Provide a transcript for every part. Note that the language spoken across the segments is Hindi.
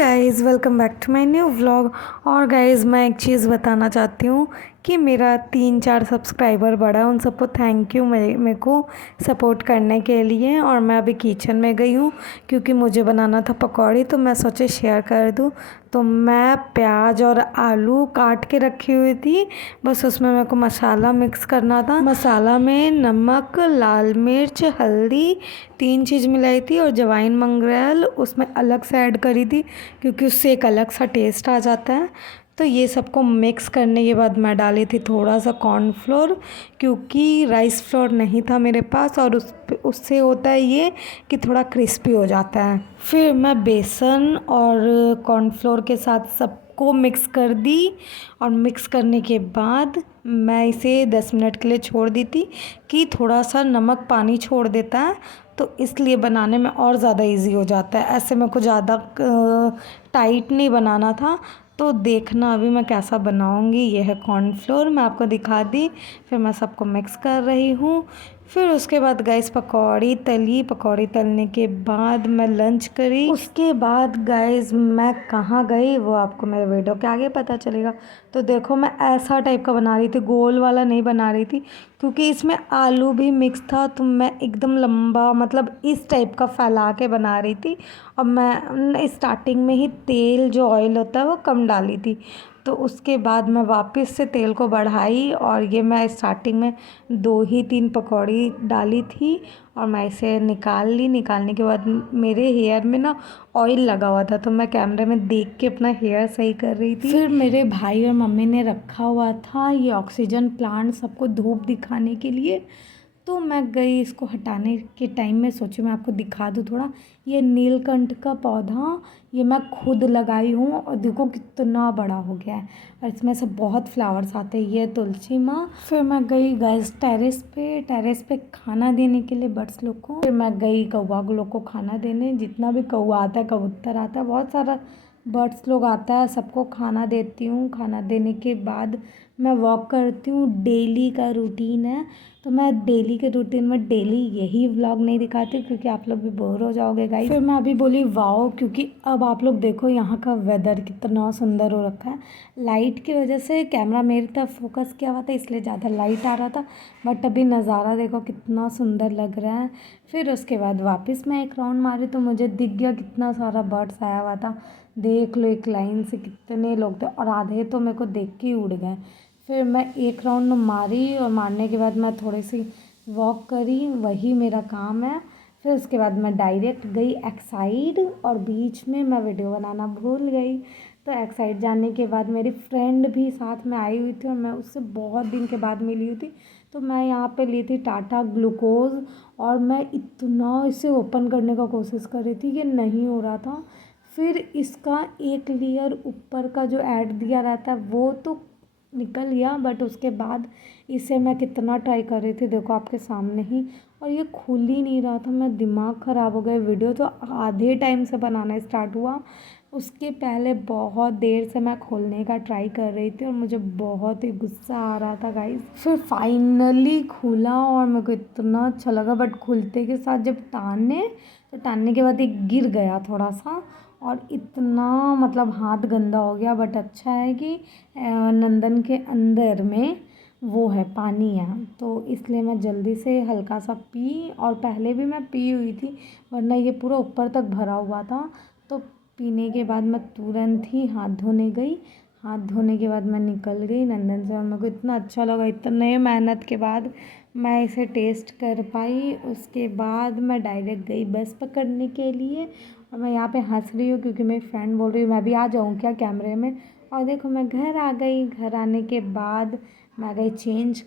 Guys, welcome back to my new vlog. और गाइज़, मैं एक चीज़ बताना चाहती हूँ कि मेरा 3-4 सब्सक्राइबर बढ़ा, उन सबको थैंक यू मेरे को सपोर्ट करने के लिए। और मैं अभी किचन में गई हूँ क्योंकि मुझे बनाना था पकौड़ी, तो मैं सोचे शेयर कर दूँ। तो मैं प्याज और आलू काट के रखी हुई थी, बस उसमें मेरे को मसाला मिक्स करना था। मसाला में नमक, लाल मिर्च, हल्दी 3 चीज़ मिलाई थी और जवाइन मंगरेल उसमें अलग से ऐड करी थी क्योंकि उससे एक अलग सा टेस्ट आ जाता है। तो ये सबको मिक्स करने के बाद मैं डाली थी थोड़ा सा कॉर्नफ्लोर, क्योंकि राइस फ्लोर नहीं था मेरे पास, और उससे होता है ये कि थोड़ा क्रिस्पी हो जाता है। फिर मैं बेसन और कॉर्नफ्लोर के साथ सबको मिक्स कर दी, और मिक्स करने के बाद मैं इसे 10 मिनट के लिए छोड़ दी थी कि थोड़ा सा नमक पानी छोड़ देता है, तो इसलिए बनाने में और ज़्यादा इजी हो जाता है। ऐसे मेरे को ज़्यादा टाइट नहीं बनाना था। तो देखना अभी मैं कैसा बनाऊंगी। ये है कॉर्नफ्लोर, मैं आपको दिखा दी। फिर मैं सबको मिक्स कर रही हूँ। फिर उसके बाद गाइस पकौड़ी तली। पकौड़ी तलने के बाद मैं लंच करी। उसके बाद गाइस मैं कहाँ गई वो आपको मेरे वीडियो के आगे पता चलेगा। तो देखो, मैं ऐसा टाइप का बना रही थी, गोल वाला नहीं बना रही थी क्योंकि इसमें आलू भी मिक्स था। तो मैं एकदम लंबा, मतलब इस टाइप का फैला के बना रही थी। और मैं स्टार्टिंग में ही तेल जो ऑयल होता है वो कम डाली थी, तो उसके बाद मैं वापस से तेल को बढ़ाई, और ये मैं स्टार्टिंग में 2 ही 3 पकौड़ी डाली थी और मैं इसे निकाल ली। निकालने के बाद मेरे हेयर में ना ऑयल लगा हुआ था, तो मैं कैमरे में देख के अपना हेयर सही कर रही थी। फिर मेरे भाई और मम्मी ने रखा हुआ था ये ऑक्सीजन प्लांट सबको धूप दिखाने के लिए, तो मैं गई इसको हटाने के टाइम में सोची मैं आपको दिखा दूँ थोड़ा। ये नीलकंठ का पौधा ये मैं खुद लगाई हूँ, और देखो कितना बड़ा हो गया है, और इसमें से बहुत फ्लावर्स आते हैं। ये तुलसी माँ। फिर मैं गई गैस टेरेस पे खाना देने के लिए बर्ड्स लोग को। फिर मैं गई कौवा लोग को खाना देने। जितना भी कौवा आता है, कबूतर आता है, बहुत सारा बर्ड्स लोग आता है, सबको खाना देती हूँ। खाना देने के बाद मैं वॉक करती हूँ। डेली का रूटीन है, तो मैं डेली के रूटीन में डेली यही व्लॉग नहीं दिखाती क्योंकि आप लोग भी बोर हो जाओगे गाइस। फिर मैं अभी बोली वाओ, क्योंकि अब आप लोग देखो यहाँ का वेदर कितना सुंदर हो रखा है। लाइट की वजह से कैमरा मेरी तरफ फोकस किया हुआ था, इसलिए ज़्यादा लाइट आ रहा था, बट अभी नज़ारा देखो कितना सुंदर लग रहा है। फिर उसके बाद वापस मैं एक राउंड मारी तो मुझे दिख गया कितना सारा बर्ड्स आया हुआ था। देख लो, एक लाइन से कितने लोग थे, और आधे तो मेरे को देख के ही उड़ गए। फिर मैं एक राउंड मारी, और मारने के बाद मैं थोड़ी सी वॉक करी, वही मेरा काम है। फिर उसके बाद मैं डायरेक्ट गई एक्साइड, और बीच में मैं वीडियो बनाना भूल गई। तो एक्साइड जाने के बाद मेरी फ्रेंड भी साथ में आई हुई थी, और मैं उससे बहुत दिन के बाद मिली हुई थी। तो मैं यहाँ पे ली थी टाटा ग्लूकोज़, और मैं इतना इसे ओपन करने का कोशिश कर रही थी कि नहीं हो रहा था। फिर इसका एक लेयर ऊपर का जो ऐड दिया रहता है वो तो निकल गया, बट उसके बाद इसे मैं कितना ट्राई कर रही थी, देखो आपके सामने ही, और ये खुल ही नहीं रहा था। मैं दिमाग ख़राब हो गया। वीडियो तो आधे टाइम से बनाना स्टार्ट हुआ, उसके पहले बहुत देर से मैं खोलने का ट्राई कर रही थी, और मुझे बहुत ही गुस्सा आ रहा था गाइस। फिर फाइनली खुला, और मेरे को इतना अच्छा लगा, बट खुलते के साथ जब टानने के बाद एक गिर गया थोड़ा सा, और इतना मतलब हाथ गंदा हो गया। बट अच्छा है कि नंदन के अंदर में वो है, पानी है, तो इसलिए मैं जल्दी से हल्का सा पी। और पहले भी मैं पी हुई थी, वरना ये पूरा ऊपर तक भरा हुआ था। तो पीने के बाद मैं तुरंत ही हाथ धोने गई। हाथ धोने के बाद मैं निकल गई नंदन से, और मेरे को इतना अच्छा लगा। इतने मेहनत के बाद मैं इसे टेस्ट कर पाई। उसके बाद मैं डायरेक्ट गई बस पकड़ने के लिए, और मैं यहाँ पे हंस रही हूँ क्योंकि मेरी फ्रेंड बोल रही है मैं भी आ जाऊँ क्या कैमरे में। और देखो मैं घर आ गई। घर आने के बाद मैं गई चेंज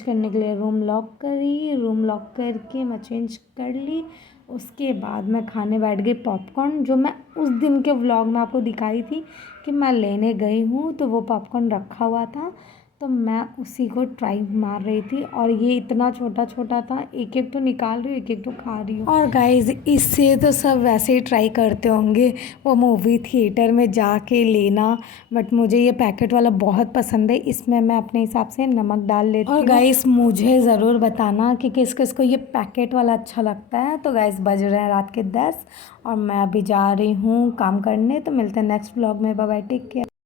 करने के लिए रूम लॉक करी। रूम लॉक करके मैं चेंज कर ली। उसके बाद मैं खाने बैठ गई पॉपकॉर्न, जो मैं उस दिन के व्लॉग में आपको दिखाई थी कि मैं लेने गई हूँ, तो वो पॉपकॉर्न रखा हुआ था। तो मैं उसी को ट्राई मार रही थी और ये इतना छोटा छोटा था, एक एक तो निकाल रही हूँ, एक एक तो खा रही हूँ। और गाइज़ इससे तो सब वैसे ही ट्राई करते होंगे वो मूवी थिएटर में जाके लेना, बट मुझे ये पैकेट वाला बहुत पसंद है। इसमें मैं अपने हिसाब से नमक डाल लेती हूँ। और गाइज़ मुझे ज़रूर बताना कि किस किस को ये पैकेट वाला अच्छा लगता है। तो गाइज़ बज रहे हैं रात के 10 और मैं अभी जा रही हूँ काम करने। तो मिलते हैं नेक्स्ट व्लॉग में। Bye bye, take care.